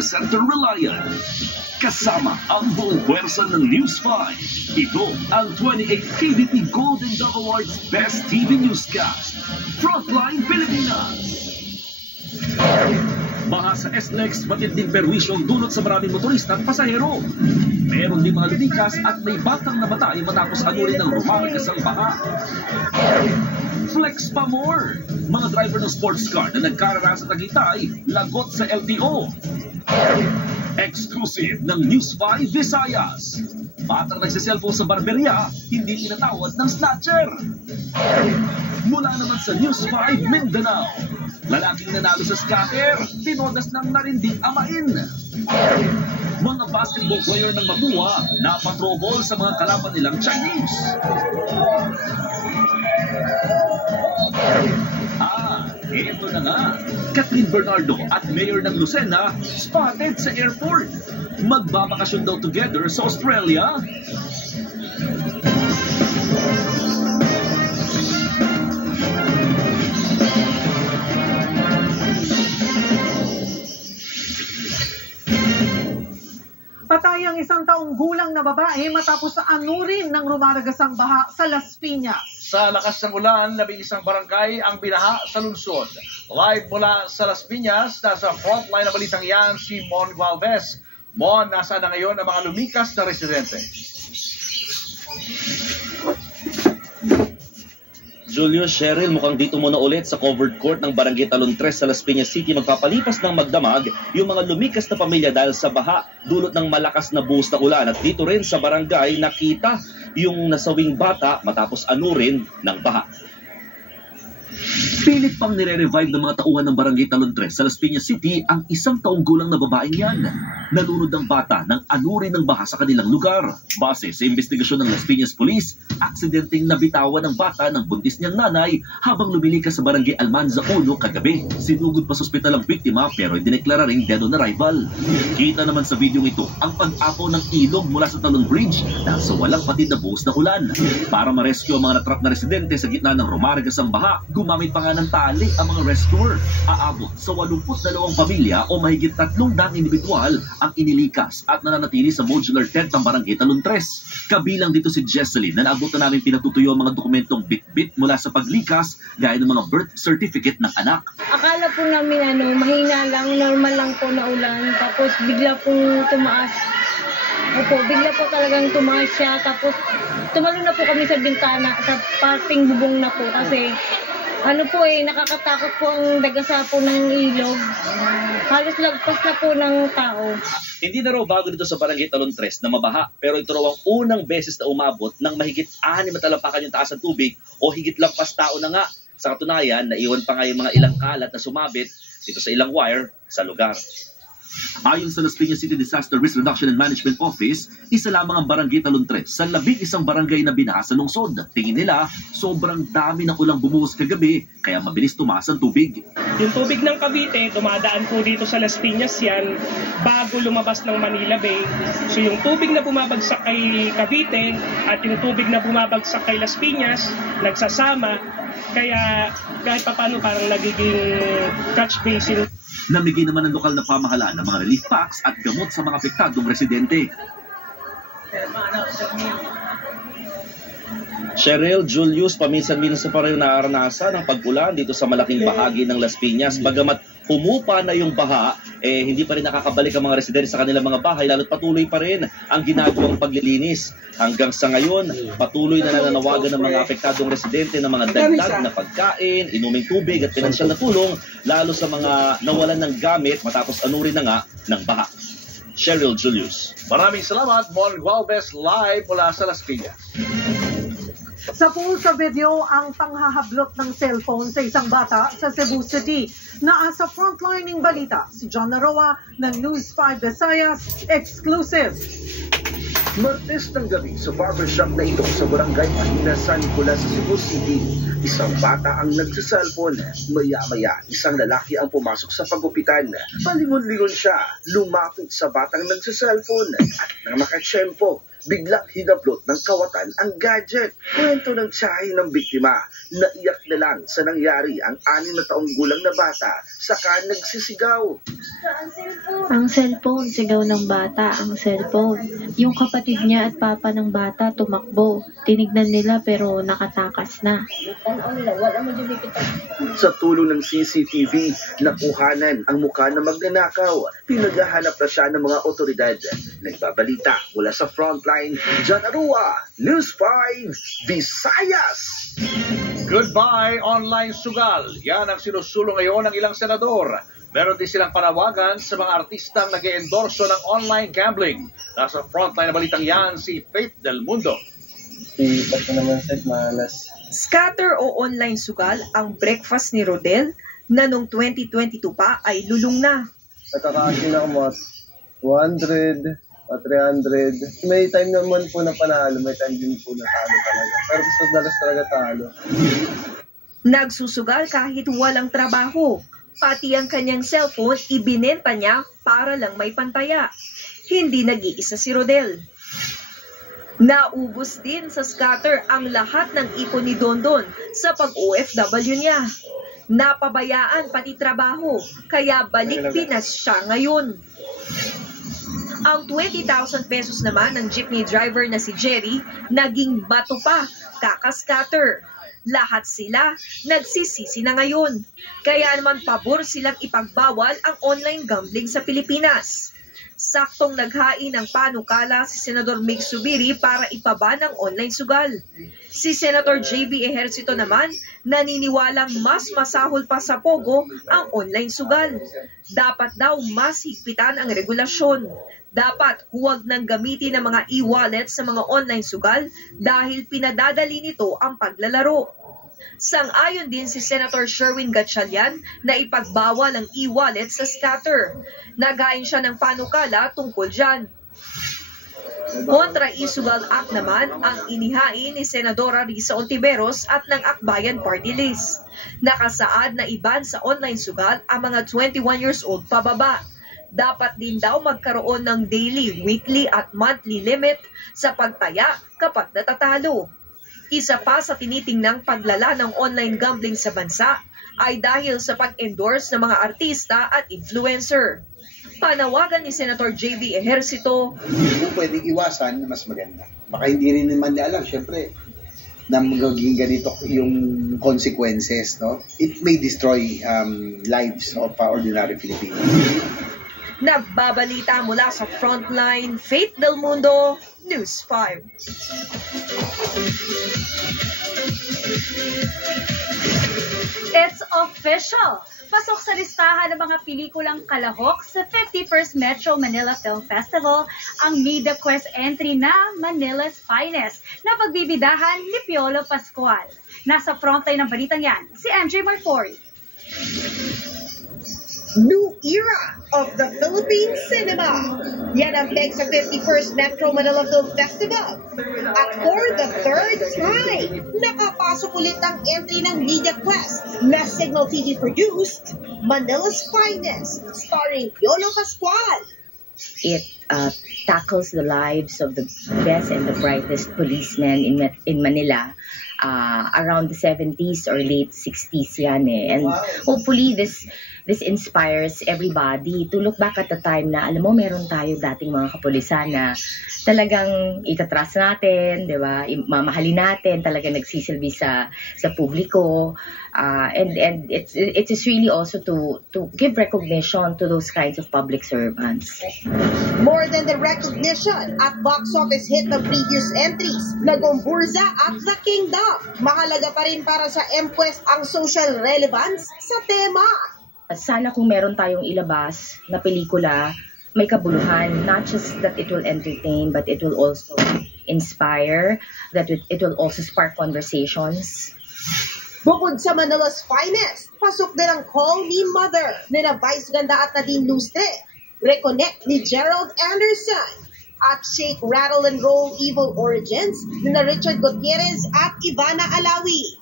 Media Center Reliant. Kasama ang buong puwersa ng News 5. Ito ang 28th KBP Golden Dove Awards Best TV Newscast. Frontline Pilipinas. Baha sa SLEX, matinding perwisyo ang dulot sa maraming motorista at pasahero. Meron din mga lumikas at may batang namatay matapos anurin ng rumaragasang baha. Flex pa more! Mga driver ng sports car na nagkarara sa Tagaytay, lagot sa LTO. Exclusive ng News 5 Visayas. Batang nagsiselfone sa barberia, hindi tinatawad ng snatcher. Mula naman sa News 5 Mindanao, lalaking nanalo sa scatter, tinodas ng narindig amain. Mga basketball player ng Mapua, napatrobol sa mga kalaban nilang Chinese. Ito na nga, Catherine Bernardo at Mayor ng Lucena spotted sa airport. Magbabakasyon daw together sa Australia. Patay ang 1 taong gulang na babae matapos sa anurin ng rumaragasang baha sa Las Piñas. Sa lakas ng ulan, 11 barangay ang binaha sa lungsod. Live mula sa Las Piñas, nasa frontline na balitang yan si Mon Gualvez. Mon, nasa na ngayon ang mga lumikas na residente? Julius, Cheryl, mukhang dito muna ulit sa covered court ng Barangay Talon 3 sa Las Piñas City magpapalipas ng magdamag yung mga lumikas na pamilya dahil sa baha dulot ng malakas na buhos na ulan. At dito rin sa barangay nakita yung nasawing bata matapos anurin ng baha. Pilit pang nire-revive ng mga tauhan ng Barangay Talon 3 sa Las Piñas City ang 1 taong gulang na babaeng yan. Nalunod ang bata ng anurin ng baha sa kanilang lugar. Base sa investigasyon ng Las Piñas Police, aksidenteng nabitawan ng bata ng buntis niyang nanay habang lumilikas sa Barangay Almanza 1 kagabi. Sinugod pa sa ospital ang biktima pero dineklara ring dead on arrival. Kita naman sa video ito ang pag-apaw ng ilog mula sa Talon Bridge dahil sa walang patid na buhos na ulan. Para ma-rescue ang mga natrap na residente sa gitna ng rumaragasang baha, gumamit pa nga ng tali ang mga rescuer. Aabot sa 82 pamilya o mahigit 300 individual ang inilikas at nananatili sa modular tent ng Barangay Talon 3. Kabilang dito si Jesseline na naabot na namin pinatutuyo ang mga dokumentong bit-bit mula sa paglikas gaya ng mga birth certificate ng anak. Akala po namin mahina lang, normal lang po na ulan, tapos bigla pong tumaas. Opo, bigla po talagang tumaas siya, tapos tumalon na po kami sa bintana, sa parting bubong na po kasi nakakatakot po ang dagasa po ng ilog. Halos lagpas na po ng tao. Hindi na raw bago dito sa Barangay Talon 3 na mabaha, pero ito raw ang unang beses na umabot ng mahigit 6 na talampakan yung taas ng tubig o higit lampas tao na nga. Sa katunayan, naiwan pa nga yung mga ilang kalat na sumabit dito sa ilang wire sa lugar. Ayon sa Las Piñas City Disaster Risk Reduction and Management Office, isa lamang ang Barangay Talon 3 sa 11 barangay na binaha sa lungsod. Tingin nila, sobrang dami ng ulang bumuhos kagabi, kaya mabilis tumaas ang tubig. Yung tubig ng Cavite, dumadaan po dito sa Las Piñas yan bago lumabas ng Manila Bay. So yung tubig na bumabagsak kay Cavite at yung tubig na bumabagsak kay Las Piñas, nagsasama. Kaya kahit paano parang nagiging catch basin. Namigay naman ng lokal na pamahalaan ng mga relief packs at gamot sa mga apektadong residente. Cheryl, Julius, paminsan-minsan pa rin naaranasan ang pag-ulan dito sa malaking bahagi ng Las Piñas. Bagamat humupa na yung baha, hindi pa rin nakakabalik ang mga residente sa kanilang mga bahay, lalo't patuloy pa rin ang ginagawang paglilinis. Hanggang sa ngayon, patuloy na nananawagan ng mga apektadong residente ng mga dagdag na pagkain, inuming tubig at pinansyal na tulong, lalo sa mga nawalan ng gamit matapos anurin na nga ng baha. Cheryl, Julius. Maraming salamat, Mon Gualvez, live mula sa Las Piñas. Sa pool sa video ang panghahablot ng cellphone sa isang bata sa Cebu City. Naasa frontlining balita si John Naroa ng News 5 Visayas Exclusive. Martes ng gabi sa barbershop na ito sa barangay Mahina, San Nicolas sa Cebu City. Isang bata ang nagsiselfon. Maya-maya, isang lalaki ang pumasok sa pagupitan. Palingon-lingon siya, lumapit sa batang nagsiselfon at nang makatsyempo, biglang hinablot ng kawatan ang gadget. Kwento ng tiyahin ng biktima, naiyak na lang sa nangyari ang 6 na taong gulang na bata, saka nagsisigaw. Ang cellphone, sigaw ng bata, ang cellphone. Yung kapatid niya at papa ng bata tumakbo. Tinignan nila pero nakatakas na. Sa tulong ng CCTV, nakuhanan ang mukha ng magnanakaw. Pinaghahanap na siya ng mga otoridad. Nagbabalita mula sa frontline, John Arua, News 5, Visayas! Goodbye, online sugal. Yan ang sinusulong ngayon ng ilang senador. Meron din silang panawagan sa mga artistang nag-e-endorso ng online gambling. Nasa frontline na balitang yan si Faith Del Mundo. Scatter o online sugal ang breakfast ni Rodel na noong 2022 pa ay lulong na. Nakakaasin ako mga 200 o 300. May time naman po na panalo, may time din po na talo talaga. Pero gusto dalas talaga talo. Nagsusugal kahit walang trabaho. Pati ang kanyang cellphone, ibinenta niya para lang may pantaya. Hindi nag-iisa si Rodel. Naubos din sa scatter ang lahat ng ipon ni Dondon sa pag-OFW niya. Napabayaan pati trabaho, kaya balik Pinas siya ngayon. Ang 20,000 pesos naman ng jeepney driver na si Jerry, naging bato pa, kaka-scatter. Lahat sila nagsisisi na ngayon. Kaya naman pabor silang ipagbawal ang online gambling sa Pilipinas. Saktong naghain ng panukala si Senador Mig Zubiri para ipaban ang online sugal. Si Senator JB Ejercito naman naniniwalang mas masahol pa sa Pogo ang online sugal. Dapat daw mas higpitan ang regulasyon. Dapat huwag nang gamitin ng mga e-wallet sa mga online sugal dahil pinadadali nito ang paglalaro. Sang-ayon din si Senator Sherwin Gatchalian na ipagbawal ang e-wallet sa scatter. Naghain siya ng panukala tungkol dyan. Kontra e-sugal act naman ang inihain ni Senadora Risa Ontiveros at ng Akbayan Party List. Nakasaad na iban sa online sugal ang mga 21 years old pababa. Dapat din daw magkaroon ng daily, weekly at monthly limit sa pagtaya kapag natatalo. Isa pa sa tinitingnang paglala ng online gambling sa bansa ay dahil sa pag-endorse ng mga artista at influencer. Panawagan ni Senator JB Ejercito, kung pwedeng iwasan, mas maganda. Baka hindi rin naman niya alam, syempre, na magiging ganito yung consequences, no? It may destroy lives of ordinary Filipinos. Nagbabalita mula sa frontline, Faith Del Mundo, News 5. It's official! Pasok sa listahan ng mga pelikulang kalahok sa 51st Metro Manila Film Festival ang Media Quest entry na Manila's Finest na pagbibidahan ni Piolo Pascual. Nasa frontline ng balitang yan, si MJ Marfori. New era of the Philippine cinema. Yan ang peg sa 51st Metro Manila Film Festival. At for the third time, nakapasok ulit ang entry ng Media Quest na Signal TV produced, Manila's Finest, starring Piolo Pascual. It tackles the lives of the best and the brightest policemen in Manila around the 70s or late 60s yan eh. And hopefully this inspires everybody to look back at the time na, alam mo, meron tayo dating mga kapulisan na talagang itatrust natin, di ba? Mamahalin natin, talagang nagsisilbi sa publiko. And it is really also to give recognition to those kinds of public servants. More than the recognition at box office hit ng previous entries, Nagumburza at The Kingdom. Mahalaga pa rin para sa M-Quest ang social relevance sa tema. Sana kung meron tayong ilabas na pelikula, may kabuluhan, not just that it will entertain, but it will also inspire, that it will also spark conversations. Bukod sa Manila's Finest, pasok din ang Call Me Mother ni na Vice Ganda at Nadine Lustre, Reconnect ni Gerald Anderson, at Shake, Rattle and Roll Evil Origins ni na Richard Gutierrez at Ivana Alawi.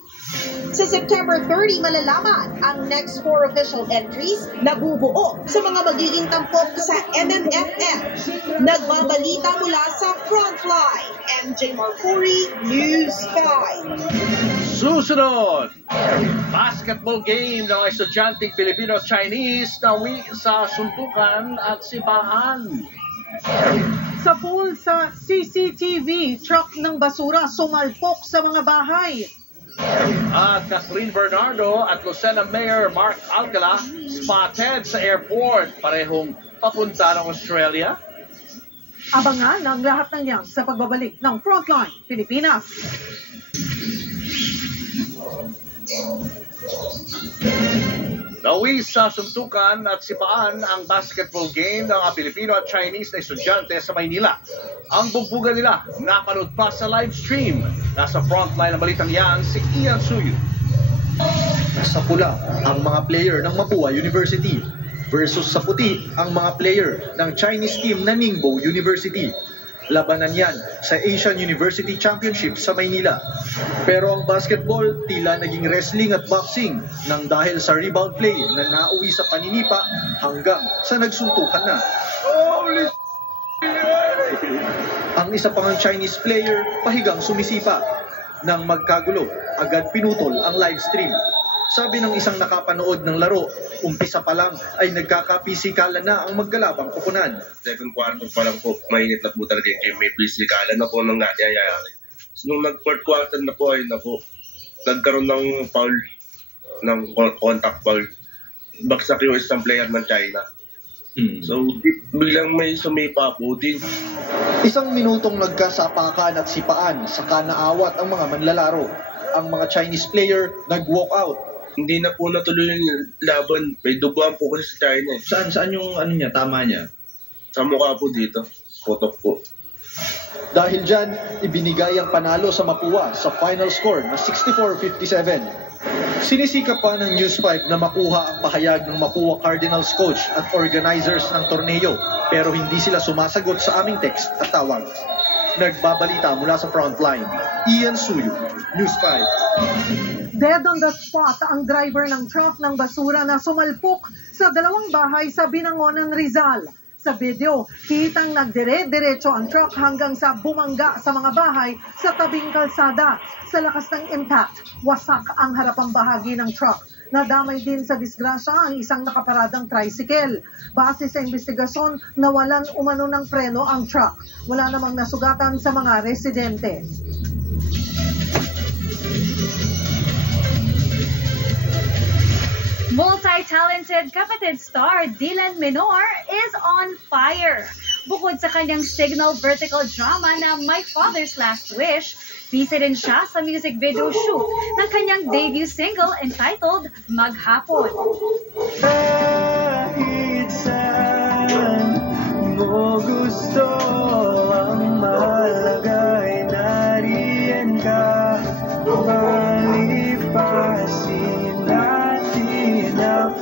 Sa September 30, malalaman ang next 4 official entries na bubuo sa mga magiging tampok sa MMFF. Nagbabalita mula sa Frontline, MJ Marfuri, News 5. Susunod, basketball game ng estudyanteng Filipino-Chinese na uwi sa suntukan at sipahan. Sa pool sa CCTV, truck ng basura sumalpok sa mga bahay. At Catherine Bernardo at Lucena Mayor Mark Alcala spotted sa airport, parehong papunta ng Australia. Abangan ang lahat ng yan sa pagbabalik ng Frontline Pilipinas. Nawi sa suntukan at sipaan ang basketball game ng Pilipino at Chinese na estudyante sa Maynila. Ang bugbugan nila napanood pa sa live stream. Nasa frontline ng balitang yan si Ian Suyu. Sa pula ang mga player ng Mapua University versus sa puti ang mga player ng Chinese team na Ningbo University. Labanan yan sa Asian University Championship sa Maynila. Pero ang basketball tila naging wrestling at boxing nang dahil sa rebound play na nauwi sa paninipa hanggang sa nagsuntukan na. Ang isa pang Chinese player pahigang sumisipa. Nang magkagulo, agad pinutol ang live stream. Sabi ng isang nakapanood ng laro, umpisa pa lang ay nagkakapisikalan na ang magkalabang koponan. Second quarter pa lang po, mainit na po talaga yung game. May pisikalan na po nang nangyayari. So, nung nag-fourth quarter na po, ay nagkaroon ng foul, ng contact foul. Baksak yung isang player ng China. So, biglang may sumipa po din. Isang minutong nagkasapakan at sipaan, saka naawat ang mga manlalaro. Ang mga Chinese player nag-walk out. Hindi na po natuloy yung laban. May duguan po kasi sa China. Saan yung tama niya? Sa mukha po dito. Putok po. Dahil dyan, ibinigay ang panalo sa Mapua sa final score na 64-57. Sinisikap pa ng News 5 na makuha ang pahayag ng Mapua Cardinals coach at organizers ng torneo, pero hindi sila sumasagot sa aming text at tawag. Nagbabalita mula sa Frontline, Ian Suyu, News 5. Dead on the spot ang driver ng truck ng basura na sumalpok sa dalawang bahay sa Binangonan, Rizal. Sa video, kitang nagdire-diretso ang truck hanggang sa bumangga sa mga bahay sa tabing kalsada. Sa lakas ng impact, wasak ang harapang bahagi ng truck. Nadamay din sa disgrasya ang isang nakaparadang tricycle. Base sa investigasyon, nawalan umano ng preno ang truck. Wala namang nasugatan sa mga residente. Multi-talented kapatid star Dylan Menor is on fire. Bukod sa kanyang signal vertical drama na My Father's Last Wish, busy rin siya sa music video shoot ng kanyang debut single entitled Maghapon. Kahit saan mo gusto ang malagay, nariyan ka, malipasin natin ang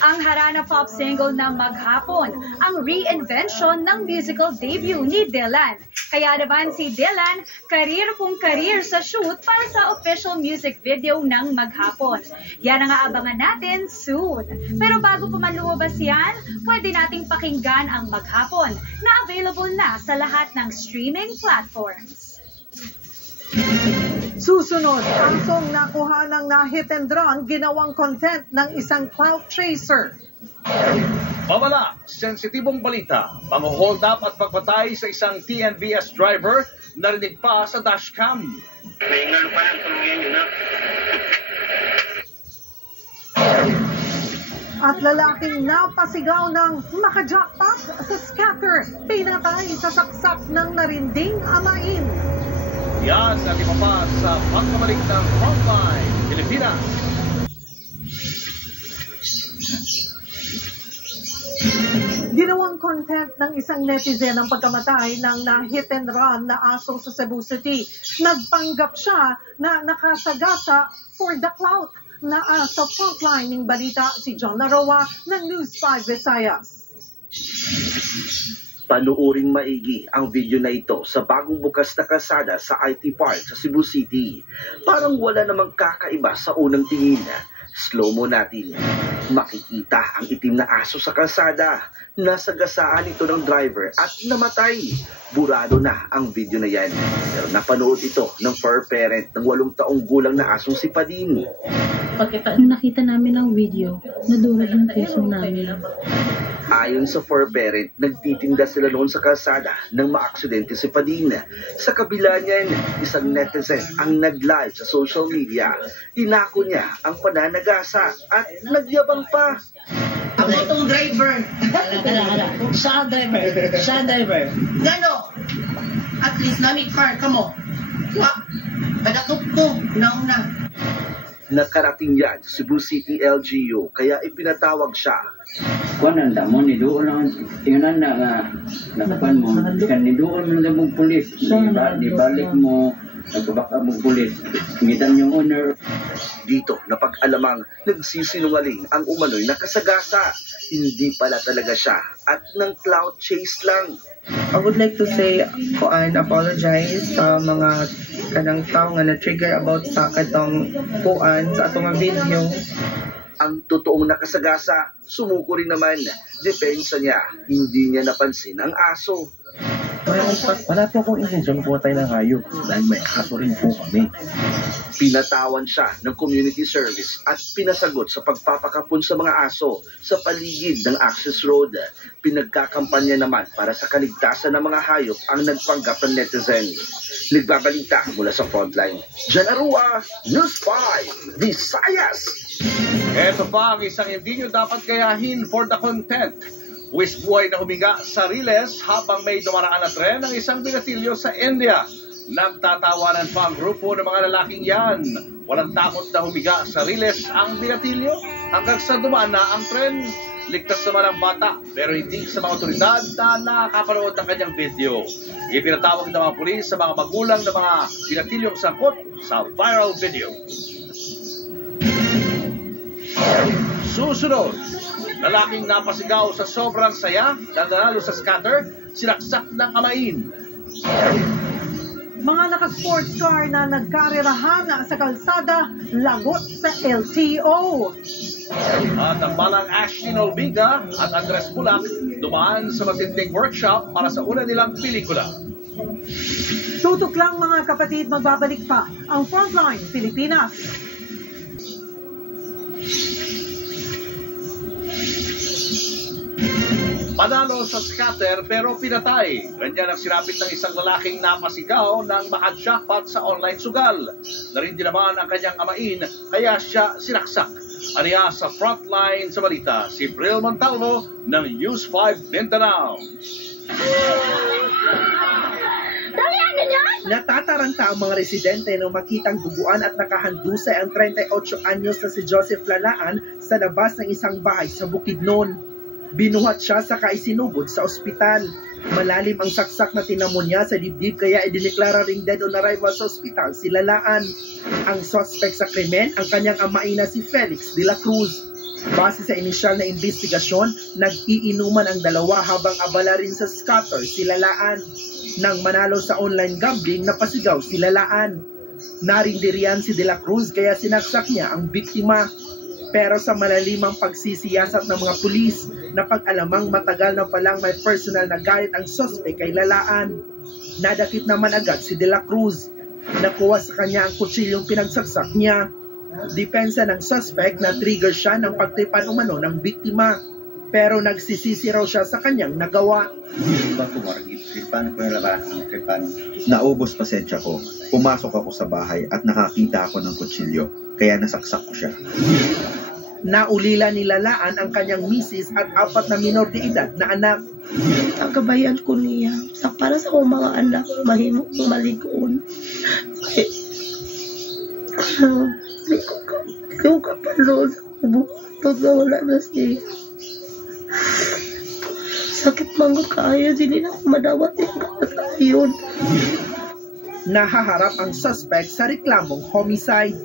Ang harana pop single na Maghapon, ang reinvention ng musical debut ni Dylan. Kaya naman si Dylan, karir sa shoot para sa official music video ng Maghapon. Yan ang aabangan natin soon. Pero bago pa man lumabas yan, pwede nating pakinggan ang Maghapon na available na sa lahat ng streaming platforms. Susunod, ang song nakuha ng na-hit and run ginawang content ng isang cloud chaser. Babala, sensitibong balita, pang-hold up at pagpatay sa isang TNVS driver, narinig pa sa dashcam. At lalaking napasigaw ng makajackpot sa scatter, pinatay sa saksak ng narinding amain. Yan at iba pa sa pagbabalik ng Frontline Pilipinas. Ginawang content ng isang netizen ang pagkamatay ng na-hit and run na aso sa Cebu City. Nagpanggap siya na nakasagasa for the clout. Sa Frontline ng balita si John Naroa ng News 5 Visayas. Panuoring maigi ang video na ito sa bagong bukas na kalsada sa IT Park sa Cebu City. Parang wala namang kakaiba sa unang tingin. Slow-mo natin. Makikita ang itim na aso sa kalsada. Nasagasaan ito ng driver at namatay. Burado na ang video na yan. Pero napanood ito ng fur parent ng 8 taong gulang na asong si Padin. Nakita namin ang video, nadurog yung puso namin. Ayon sa fur parent, nagtitinda sila noon sa kalsada nang maaksidente si Padin. Sa kabila niyan, isang netizen ang nag-live sa social media. Inako niya ang pananagasa at nagyabang pa. Ako itong driver. Siya ang driver. Siya ang driver. Gano? At least nami car, kamo. Padakop ko, una-una. Nakarating yan sa Cebu City LGU kaya ipinatawag siya. Kung nanda mo, nidoon lang, tingnan na nga, nakapan mo, kan nidoon mo na mong pulis, dibalik mo, nagbabaka mong pulis, ngitan yung owner. Dito, napag-alamang nagsisinungaling ang umano'y nakasagasa. Hindi pala talaga siya at ng cloud chase lang. I would like to say and apologize sa mga kanang tao nga na-trigger about sa katong puan sa atong video. Ang totoong nakasagasa, sumuko rin naman. Depensa niya, hindi niya napansin ang aso. Wala po akong intensyon po tayo ng hayop dahil may aso rin po kami. Pinatawan siya ng community service at pinasagot sa pagpapakapon sa mga aso sa paligid ng access road. Pinagkakampanya naman para sa kaligtasan ng mga hayop ang nagpanggap ng netizen. Nagbabalita mula sa frontline. Jan Arua, News 5, Visayas! Ito pa ang isang hindi nyo dapat gayahin for the content. Wis buhay na humiga sa Riles habang may dumaraan na tren ng isang binatilyo sa India. Nagtatawanan pa ang grupo ng mga lalaking yan. Walang takot na humiga sa Riles ang binatilyo hanggang sa dumaan na ang tren. Ligtas naman ang bata pero hindi sa mga otoridad na nakapanood ng kanyang video. Ipinatawag ng mga pulis sa mga magulang ng mga binatilyong sangkot sa viral video. Susunod, lalaking napasigaw sa sobrang saya, nanalo sa scatter, sinaksak ng amain. Mga naka-sports car na nagkarerahan sa kalsada, lagot sa LTO. At ang balang Ashley Nolbiga at Andres Bulak dumaan sa matinding workshop para sa una nilang pelikula. Tutok lang mga kapatid, magbabalik pa ang Frontline Pilipinas. Panalo sa scatter pero pinatay. Ganyan ang sinapit ng isang lalaking napasigaw ng maka-jackpot sa online sugal. Narindi naman ang kanyang amain kaya siya sinaksak. Aniya sa Frontline sa balita, si Bril Montalvo ng News 5 Mindanao. Natataranta ang mga residente nang makitang duguan at nakahandusay ang 38 anyos na si Joseph Lalaan sa labas ng isang bahay sa Bukidnon. Binuhat siya sa kaisinugod sa ospital. Malalim ang saksak na tinamo niya sa dibdib kaya idineklara ring dead on arrival sa ospital si Lalaan. Ang suspect sa krimen ang kanyang amain na si Felix de la Cruz. Base sa inisyal na investigasyon, nag-iinuman ang dalawa habang abala rin sa scatter si Lalaan. Nang manalo sa online gambling, napasigaw si Lalaan. Narindirian si de la Cruz kaya sinaksak niya ang biktima. Pero sa malalimang pagsisiyasat ng mga pulis, napag-alamang matagal na palang may personal na galit ang suspect kay Lalaan. Nadakip naman agad si de la Cruz. Nakuha sa kanya ang kutsilyong pinagsaksak niya. Depensa ng suspect na trigger siya ng pagtripan umano ng biktima. Pero nagsisisi raw siya sa kanyang nagawa. Tripan ko yung labas ng tripan. Naubos pasensya ko. Pumasok ako sa bahay at nakakita ako ng kutsilyo. Kaya nasaksak ko siya. Naulila ni Lalaan ang kanyang misis at 4 na minor de edad na anak. Kagabayan ko niya para sa akong mga anak mahimo kong maligoon. Kung kapanood ako na wala na siya. Sakit mga kaayo, hindi na ako madawat yung kapatayon. Nahaharap ang suspect sa reklamong homicide.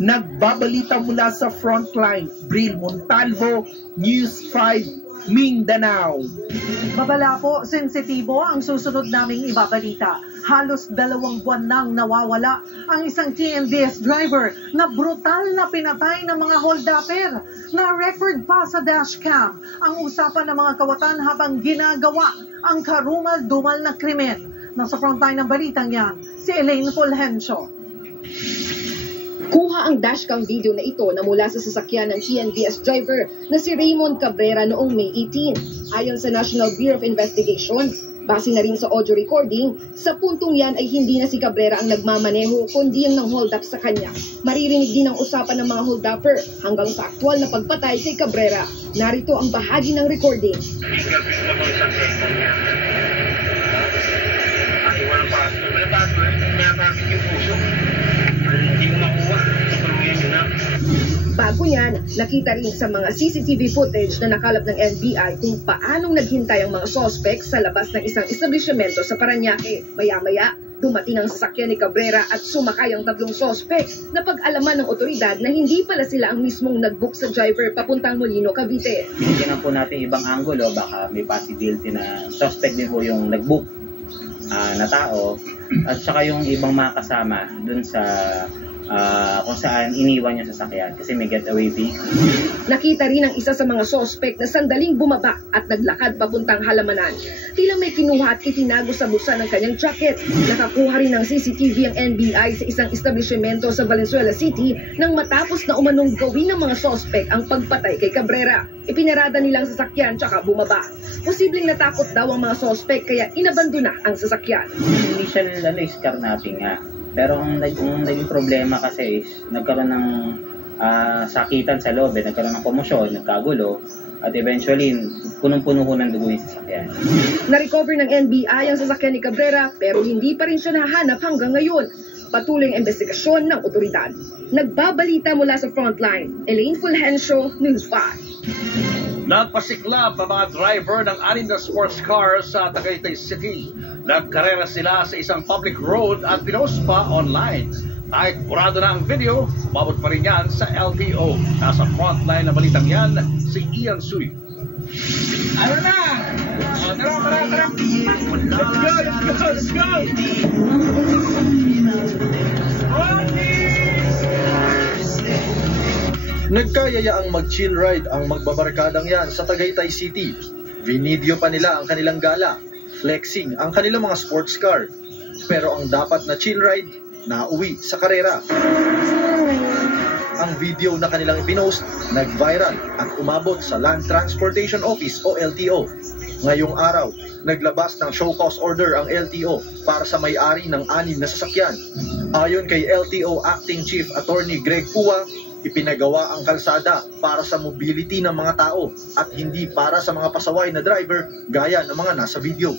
Nagbabalita mula sa Frontline, Bril Montalvo, News 5, Mindanao. Babala po, sensitibo ang susunod naming ibabalita. Halos 2 buwan nang nawawala ang isang TNVS driver na brutal na pinatay ng mga hold-upper. Na-record pa sa dashcam ang usapan ng mga kawatan habang ginagawa ang karumal-dumal na krimen. Nasa frontline ng balitang yan, si Elaine Fulgencio. Kuha ang dashcam video na ito na mula sa sasakyan ng TNVS driver na si Raymond Cabrera noong May 18. Ayon sa National Bureau of Investigation, base na rin sa audio recording, sa puntong yan ay hindi na si Cabrera ang nagmamaneho kundi ang hold-up sa kanya. Maririnig din ang usapan ng mga hold-upper hanggang sa aktwal na pagpatay kay Cabrera. Narito ang bahagi ng recording. Bago yan, nakita rin sa mga CCTV footage na nakalap ng NBI kung paanong naghintay ang mga sospek sa labas ng isang establishmento sa Parañaque. Maya-maya, dumating ang sasakyan ni Cabrera at sumakay ang 3 sospek na pag-alaman ng otoridad na hindi pala sila ang mismong nag-book sa driver papuntang Molino, Cavite. Tingnan po natin ibang angulo, baka may possibility na suspect din po yung nag-book na tao at saka yung ibang mga kasama dun sa kung saan iniwan niya sasakyan kasi may getaway vehicle. Nakita rin ang isa sa mga sospek na sandaling bumaba at naglakad papuntang halamanan. Tila may kinuha at itinago sa bulsa ng kanyang jacket. Nakakuha rin ng CCTV ang NBI sa isang establishmento sa Valenzuela City nang matapos na umanong gawin ng mga sospek ang pagpatay kay Cabrera. Ipinarada nilang sasakyan tsaka bumaba. Posibleng natakot daw ang mga sospek kaya inabandona ang sasakyan. Initial is carnapping nga. Pero ang naging problema kasi is nagkaroon ng sakitan sa loob, nagkaroon ng komosyon, nagkagulo, at eventually punong-puno ng dugo yung sasakyan. Na-recover ng NBI ang sasakyan ni Cabrera pero hindi pa rin siya nahanap hanggang ngayon. Patuloy ang investigasyon ng otoridad. Nagbabalita mula sa Frontline, Elaine Fulgencio, News 5. Nagpasiklab ang mga driver ng 6 na sports car sa Tagaytay City. Nagkarera sila sa isang public road at pinost pa online. Kahit burado na ang video, umabot pa rin yan sa LTO. Nasa frontline na balitang yan, si Ian Suy. Ano na? Tara. Let's go! Nagkayayaang mag-chill ride ang magbabarkadang yan sa Tagaytay City. Vinidyo pa nila ang kanilang gala, flexing ang kanilang mga sports car. Pero ang dapat na chill ride, nauwi sa karera. Ang video na kanilang ipinost, nag-viral at umabot sa Land Transportation Office o LTO. Ngayong araw, naglabas ng show cause order ang LTO para sa may-ari ng 6 na sasakyan. Ayon kay LTO Acting Chief Attorney Greg Pua, ipinagawa ang kalsada para sa mobility ng mga tao at hindi para sa mga pasaway na driver gaya ng mga nasa video.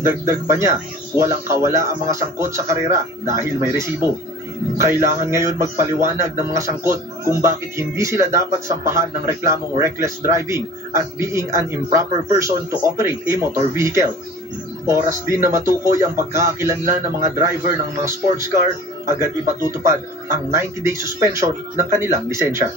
Dagdag pa niya, walang kawala ang mga sangkot sa karera dahil may resibo. Kailangan ngayon magpaliwanag ng mga sangkot kung bakit hindi sila dapat sampahan ng reklamong reckless driving at being an improper person to operate a motor vehicle. Oras din na matukoy ang pagkakakilanlan ng mga driver ng mga sports car, agad ipatutupad ang 90-day suspension ng kanilang lisensya.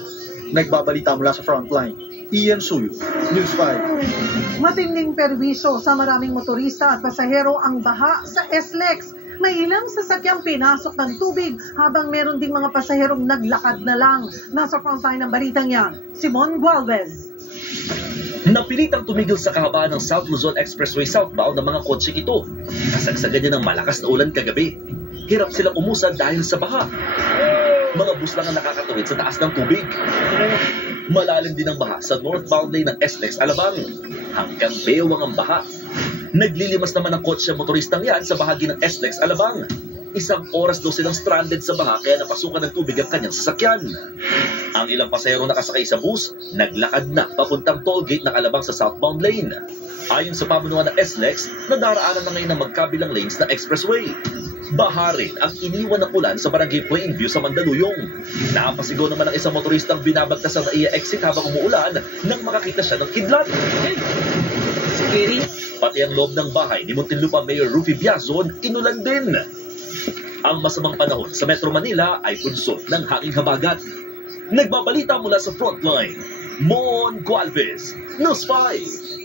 Nagbabalita mula sa Frontline, Ian Suyo, News 5. Matinding perwisyo sa maraming motorista at pasahero ang baha sa SLEX. May ilang sasakyang pinasok ng tubig habang meron ding mga pasaherong naglakad na lang. Nasa frontline ng balitang yan, Simon Gualvez. Napilitang tumigil sa kahabaan ng South Luzon Expressway southbound ng mga kotseng ito. Kasagsagan niya ng malakas na ulan kagabi. Hirap silang umusad dahil sa baha. Mga bus lang ang nakakatawid sa taas ng tubig. Malalim din ang baha sa northbound lane ng SLEX Alabang. Hanggang bewang ang baha. Naglilimas naman ang kotse motoristang yan sa bahagi ng SLEX Alabang. 1 oras daw silang stranded sa baha kaya napasukan ng tubig ang kanyang sasakyan. Ang ilang pasahero nakasakay sa bus, naglakad na papuntang tollgate ng Alabang sa southbound lane. Ayon sa pamunuan ng SLEX, nadaraanan na ngayon ng magkabilang lanes na expressway. Baha rin ang iniwan ng ulan sa barangay Plainview sa Mandaluyong. Napasigaw naman ang isang motoristang binabagtas ang NAIA exit habang umuulan nang makakita siya ng kidlat. Pati ang loob ng bahay ni Muntinlupa Mayor Rufy Biazon inulan din. Ang masamang panahon sa Metro Manila ay bunsod ng hanging habagat. Nagbabalita mula sa frontline, Mon Gualvez, News 5.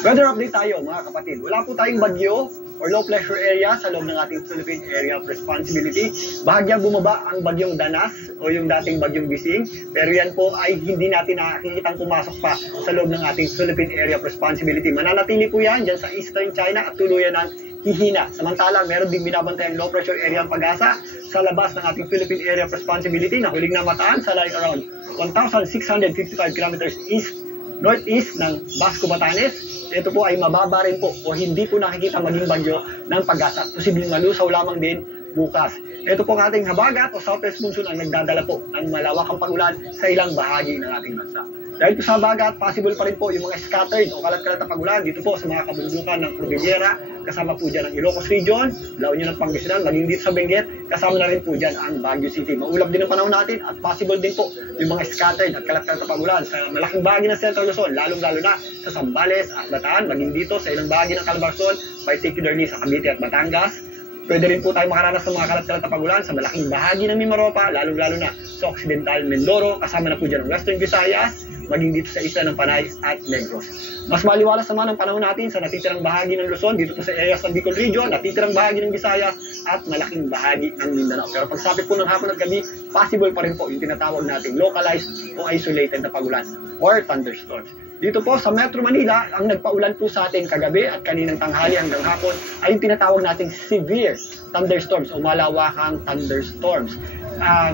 Weather update tayo mga kapatid. Wala po tayong bagyo or low pressure area sa loob ng ating Philippine Area of Responsibility. Bahagyang bumaba ang bagyong Danas o yung dating bagyong Bising. Pero yan po ay hindi natin nakikitang pumasok pa sa loob ng ating Philippine Area of Responsibility. Mananatili po yan dyan sa Eastern China at tuluyan ng hihina. Samantalang meron din binabantayang low pressure area ang Pag-asa sa labas ng ating Philippine Area of Responsibility na huling namataan sa line around 1,655 kilometers east northeast ng Basco, Batanes. Ito po ay mababa rin po o hindi po nakikita maging bagyo ng Pag-asa. Posibleng malusaw lamang din bukas. Ito po ang ating habagat o southwest monsoon ang nagdadala po ng malawakang pag-ulan sa ilang bahagi ng ating bansa. Dahil po sa habagat, possible pa rin po yung mga scattered o kalat-kalat na pag-ulan dito po sa mga kabundukan ng Cordillera, kasama po dyan ang Ilocos Region, La Union ng Pangasinan, maging dito sa Benguet, kasama na rin po dyan ang Baguio City. Maulap din ang panahon natin at possible din po yung mga scattered at kalat-kalat na pag-ulan sa malaking bahagi ng Central Luzon, lalong-lalo na sa Zambales at Bataan, maging dito sa ilang bahagi ng Calabarzon, particularly sa Cavite at Batangas. Pwede rin po tayo makaranas ng mga kalat-kalat na pag-ulan sa malaking bahagi ng Mimaropa, lalong-lalo na sa Occidental Mindoro, kasama na po dyan ang Western Visayas, maging dito sa isla ng Panay at Negros. Mas maliwalas naman ang panahon natin sa natitirang bahagi ng Luzon, dito po sa areas ng Bicol Region, natitirang bahagi ng Visayas at malaking bahagi ng Mindanao. Pero pagsapit po ng hapon at gabi, possible pa rin po yung tinatawag nating localized o isolated na pag-ulan or thunderstorms. Dito po sa Metro Manila, ang nagpaulan po sa atin kagabi at kaninang tanghali hanggang hapon ay yung tinatawag nating severe thunderstorms o malawakang thunderstorms.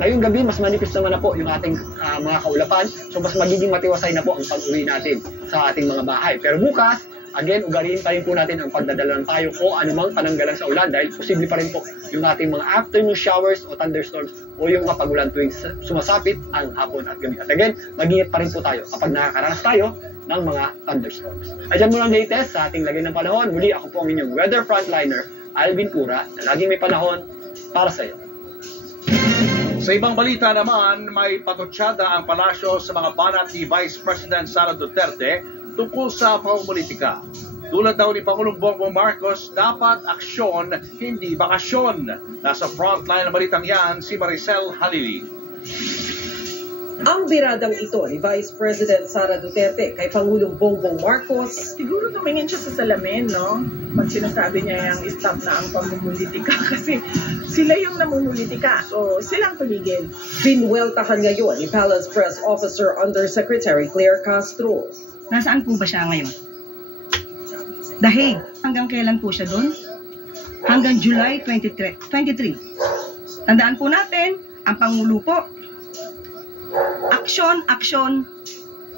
Ngayong gabi, mas manipis naman na po yung ating mga kaulapan. So mas magiging matiwasay na po ang pag-uwi natin sa ating mga bahay. Pero bukas, again, ugaliin pa rin po natin ang pagdadala ng tayo o anumang pananggalan sa ulan dahil posible pa rin po yung ating mga afternoon showers o thunderstorms o yung mga pag-ulan tuwing sumasapit ang hapon at gabi. At again, mag-ingat pa rin po tayo kapag nakakaranas tayo ng mga thunderstorms. Ayan muna ang latest sa ating lagay ng panahon. Muli ako po ang inyong weather frontliner, Alvin Pura, na laging may panahon para sa iyo. Sa ibang balita naman, may patutsada ang palasyo sa mga banat ni Vice President Sara Duterte tungkol sa pamumulitika. Tulad daw ni Pangulong Bongbong Marcos, dapat aksyon, hindi bakasyon. Nasa frontline ng balitang yan si Maricel Halili. Ang biradang ito ni Vice President Sara Duterte kay Pangulong Bongbong Marcos. Siguro tumingin siya sa salamin, no? Pag sinasabi niya yung stop na ang pamumulitika kasi sila yung namumulitika. So, silang tumigil. Binweltahan ngayon ni Palace Press Officer Undersecretary Claire Castro. Nasaan po ba siya ngayon? Dahig. Hanggang kailan po siya doon? Hanggang July 23. Tandaan po natin, ang Pangulo po, aksyon, aksyon,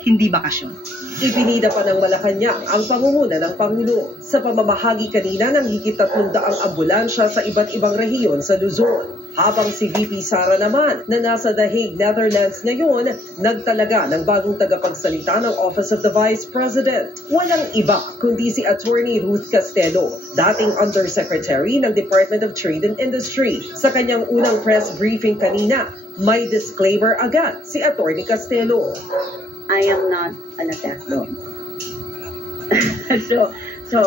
hindi bakasyon. Ibinida pa ng Malacanang ang pangunguna ng Pangulo sa pamamahagi kanina ng higit 300 ambulansya sa iba't ibang rehiyon sa Luzon. Habang si VP Sara naman na nasa The Hague, Netherlands ngayon, nagtalaga ng bagong tagapagsalita ng Office of the Vice President. Walang iba kundi si Attorney Ruth Castelo, dating Undersecretary ng Department of Trade and Industry. Sa kanyang unang press briefing kanina, may disclaimer agad si Attorney Castelo. I am not an attack dog. so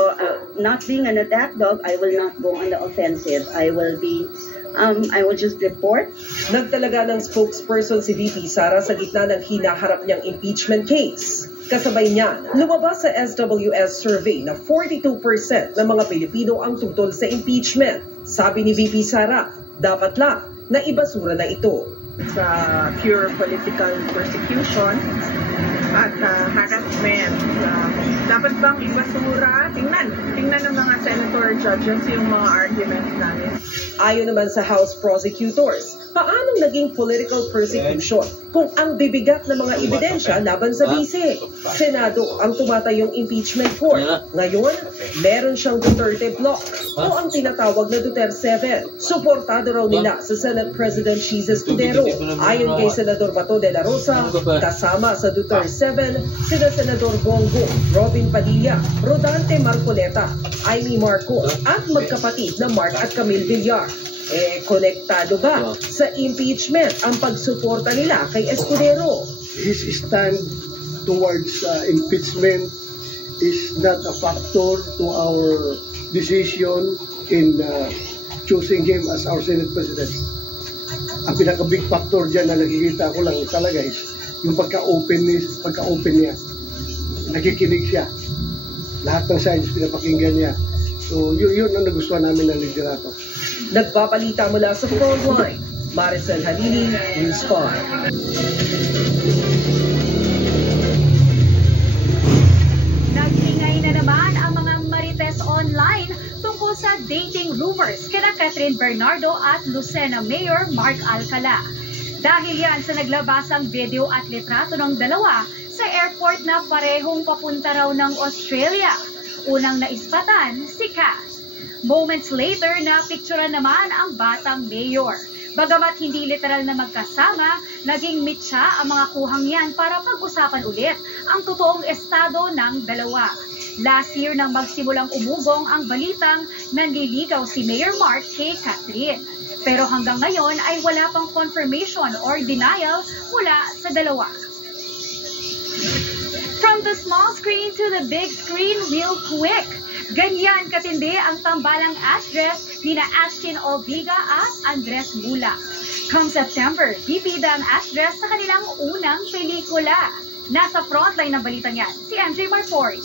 not being an attack dog, I will not go on the offensive. I will just report. Nagtalaga ng spokesperson si VP Sara sa gitna ng hinaharap niyang impeachment case. Kasabay niyan, lumabas sa SWS survey na 42% ng mga Pilipino ang tutol sa impeachment. Sabi ni VP Sara, dapat lang na ibasura na ito. Sa pure political persecution at harassment. Dapat bang ibasura? Tingnan ng mga senator judges yung mga arguments namin. Ayon naman sa House prosecutors, paanong naging political persecution kung ang bibigat na mga ebidensya laban sa bise? Senado ang tumatayong impeachment court. Ngayon, meron siyang Duterte Block o ang tinatawag na Duterte 7. Suportado raw nila sa Senate President Chis Escudero. Ayon kay Senador Bato de la Rosa, kasama sa Duterte 7, sina Senador Bongo, Robin Padilla, Rodante Marcoleta, Amy Marcos at magkapatid na Mark at Camille Villar. Konektado ba sa impeachment ang pagsuporta nila kay Escudero? His stand towards impeachment is not a factor to our decision in choosing him as our Senate President. Ang pinaka-big factor dyan na nakikita ko lang talaga is yung pagka-open niya. Nakikinig siya. Lahat ng sides pinapakinggan niya. So yun ang nagustuhan namin ng liderato. Nagbabalita mula sa Frontline, Maricel Halili, News 5. Nagingay na naman ang mga marites online tungkol sa dating rumors kina Catherine Bernardo at Lucena Mayor Mark Alcala. Dahil yan sa naglabasang video at litrato ng dalawa sa airport na parehong papunta raw ng Australia. Unang naispatan si Cass. Moments later, napicturean naman ang batang mayor. Bagamat hindi literal na magkasama, naging mitsa ang mga kuhang yan para pag-usapan ulit ang totoong estado ng dalawa. Last year nang magsimulang umugong ang balitang nanliligaw si Mayor Mark kay Catherine. Pero hanggang ngayon ay wala pang confirmation or denial mula sa dalawa. From the small screen to the big screen real quick. Ganyan katindi ang tambalang Ashdress ni na Ashtin Olviga at Andres Mula. Come September, bibida ang Ashdress sa kanilang unang pelikula. Nasa frontline ng balitang yan, si MJ Marfori.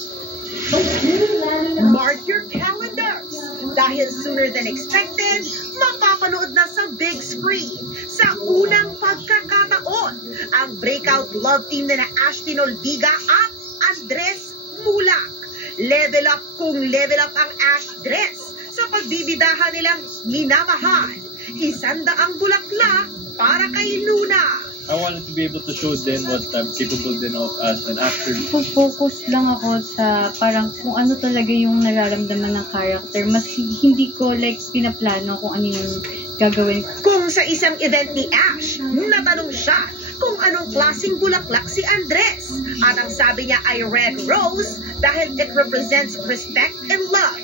Mark your calendars dahil sooner than expected, mapapanood na sa big screen sa unang pagkakataon ang breakout love team na Ashtin Olviga at Andres Mula. Level up kung level up ang Ashdress sa pagbibidahan nilang minamahal. 100 bulaklak para kay Luna. I wanted to be able to show din what I'm capable din of as an actor. Focus lang ako sa parang kung ano talaga yung nararamdaman ng character. Mas hindi ko pinaplano kung ano yung gagawin. Kung sa isang event ni Ash, natanong siya kung anong klaseng bulaklak si Andres. At ang sabi niya ay red rose dahil it represents respect and love.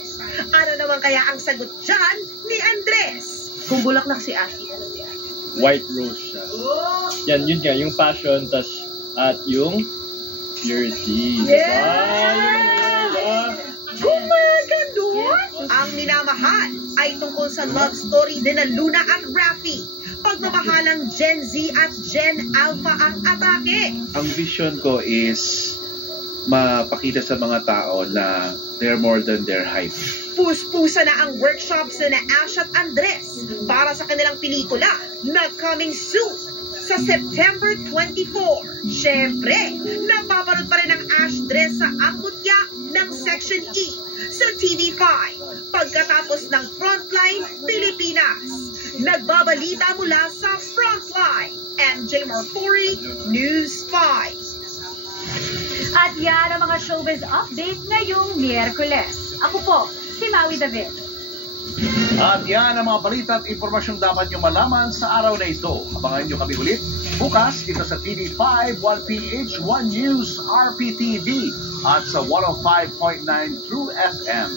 Ano naman kaya ang sagot dyan ni Andres? Kung bulaklak si Ashley, ano siya? White rose siya. Yan, yun nga, yung passion, at yung purity. Gumaganon! Ang minamahal ay tungkol sa love story din na Luna at Raffy. Pagmamahalang Gen Z at Gen Alpha ang atake. Ang vision ko is mapakita sa mga tao na they're more than their hype. Puspusa na ang workshops na Ash at Andres para sa kanilang pelikula na coming soon sa September 24. Siyempre, napapanood pa rin ang Ashdress sa Angkutya ng Section E sa TV5 pagkatapos ng Frontline Pilipinas. Nagbabalita mula sa Frontline, MJ Marfori, News 5. At yan ang mga showbiz update ngayong Miyerkules. Ako po, si Maui David. At yan ang mga balita at impormasyong dapat nyo malaman sa araw na ito. Abangan nyo kami ulit bukas dito sa TV5, 1PH, 1 News, RPTV at sa 105.9 True FM.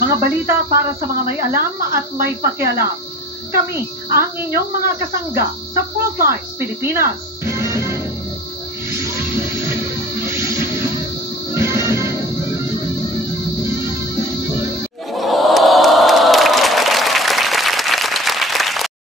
Mga balita para sa mga may alam at may pakialam. Kami ang inyong mga kasangga sa Frontline Pilipinas.